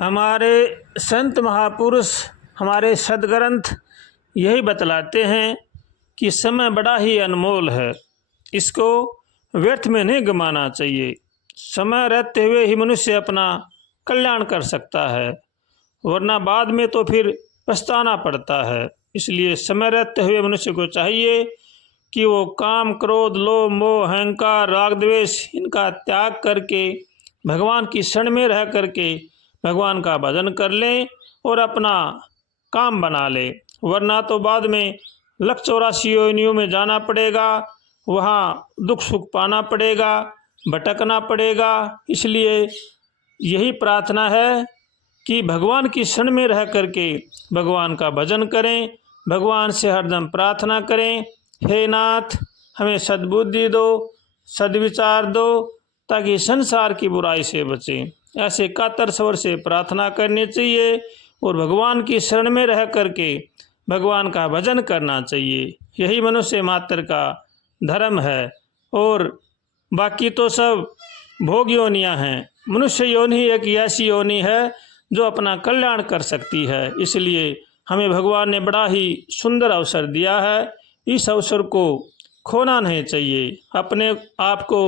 हमारे संत महापुरुष, हमारे सद्ग्रंथ यही बतलाते हैं कि समय बड़ा ही अनमोल है, इसको व्यर्थ में नहीं गंवाना चाहिए। समय रहते हुए ही मनुष्य अपना कल्याण कर सकता है, वरना बाद में तो फिर पछताना पड़ता है। इसलिए समय रहते हुए मनुष्य को चाहिए कि वो काम, क्रोध, लोभ, मोह, अहंकार, राग, द्वेष इनका त्याग करके भगवान की शरण में रह करके भगवान का भजन कर लें और अपना काम बना ले, वरना तो बाद में 184 योनियों में जाना पड़ेगा, वहाँ दुख सुख पाना पड़ेगा, भटकना पड़ेगा। इसलिए यही प्रार्थना है कि भगवान की शरण में रह करके भगवान का भजन करें, भगवान से हरदम प्रार्थना करें, हे नाथ हमें सद्बुद्धि दो, सद्विचार दो, ताकि संसार की बुराई से बचें। ऐसे कातर स्वर से प्रार्थना करनी चाहिए और भगवान की शरण में रह करके भगवान का भजन करना चाहिए। यही मनुष्य मात्र का धर्म है, और बाकी तो सब भोग योनियाँ हैं। मनुष्य योनि एक ऐसी योनि है जो अपना कल्याण कर सकती है। इसलिए हमें भगवान ने बड़ा ही सुंदर अवसर दिया है, इस अवसर को खोना नहीं चाहिए। अपने आप को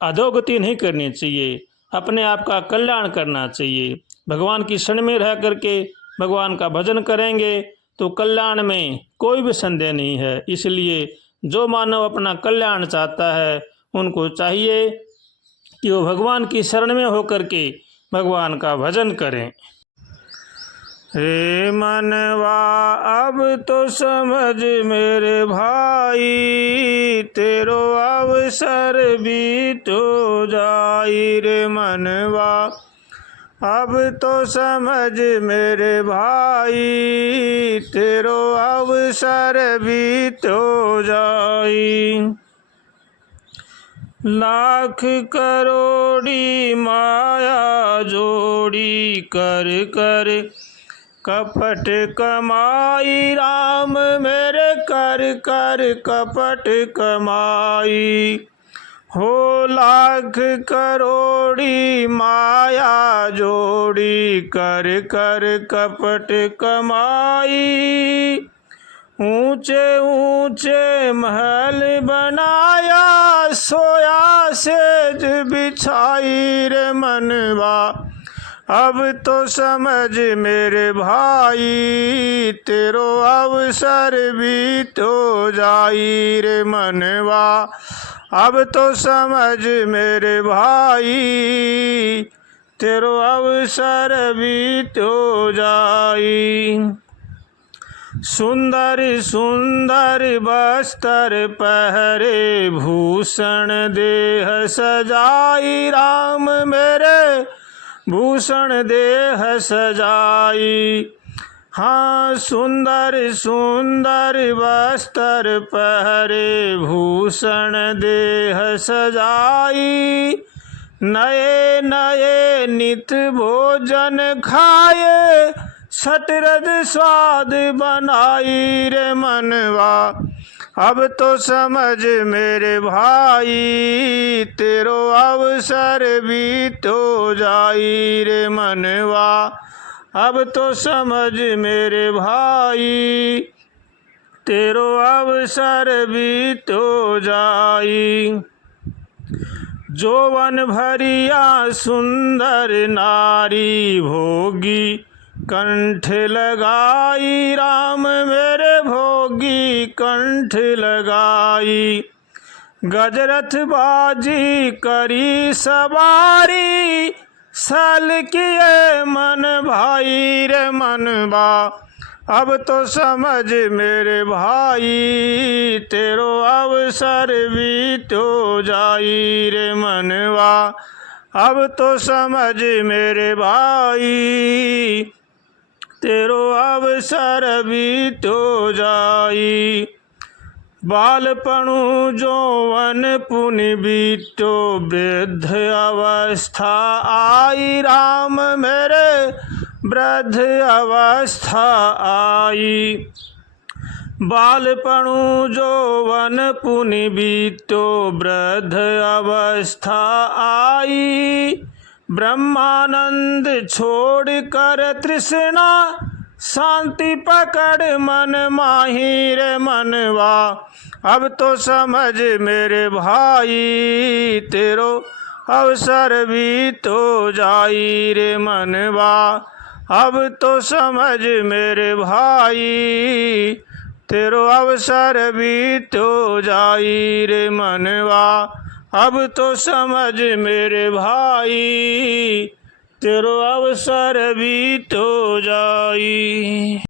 अधोगति नहीं करनी चाहिए, अपने आप का कल्याण करना चाहिए। भगवान की शरण में रह करके भगवान का भजन करेंगे तो कल्याण में कोई भी संदेह नहीं है। इसलिए जो मानव अपना कल्याण चाहता है उनको चाहिए कि वो भगवान की शरण में होकर के भगवान का भजन करें। हे मनवा अब तो समझ मेरे भाई, तेरो अवसर भी तो जाई। रे मनवा अब तो समझ मेरे भाई, तेरो अवसर भी तो जाई। लाख करोड़ी माया जोड़ी कर कर कपट कमाई, राम मेरे कर कर कपट कमाई। हो लाख करोड़ी माया जोड़ी कर कर कपट कमाई। ऊंचे ऊंचे महल बनाया, सोया सेज बिछाई। रे मनवा अब तो समझ मेरे भाई, तेरो अवसर भी तो जाई। रे मनवा अब तो समझ मेरे भाई, तेरो अवसर भी तो जाई। सुंदर सुंदर वस्त्र पहरे, भूषण देह सजाई। राम मेरे भूषण देह सजाई। हाँ सुंदर सुंदर वस्त्र पहरे, भूषण देह सजाई। नए नए नित भोजन खाए, सटरज स्वाद बनाई। रे मनवा अब तो समझ मेरे भाई, तेरो अवसर भी तो जाई। रे मनवा अब तो समझ मेरे भाई, तेरो अवसर भी तो जाई। जोवन भरिया सुंदर नारी, भोगी कंठ लगाई। राम मेरे भोगी कंठ लगाई। गजरथ बाजी करी सवारी, सल किए मन भाई। रे मनवा अब तो समझ मेरे भाई, तेरो अवसर भी तो जाई। रे मनवा अब तो समझ मेरे भाई, तेरो अवसर भी तो जाई। बालपणु जौवन पुनि बीतो, वृद्ध अवस्था आई। राम मेरे वृद्ध अवस्था आई। बालपणु जौवन पुनि बीतो, वृद्ध अवस्था आई। ब्रह्मानंद छोड़ कर तृष्णा, शांति पकड़ मन माही रे मनवा। अब तो समझ मेरे भाई, तेरो अवसर भी तो जाई रे मनवा। अब तो समझ मेरे भाई, तेरो अवसर भी तो जाई रे मनवा। अब तो समझ मेरे भाई, तेरो अवसर भी तो जाई।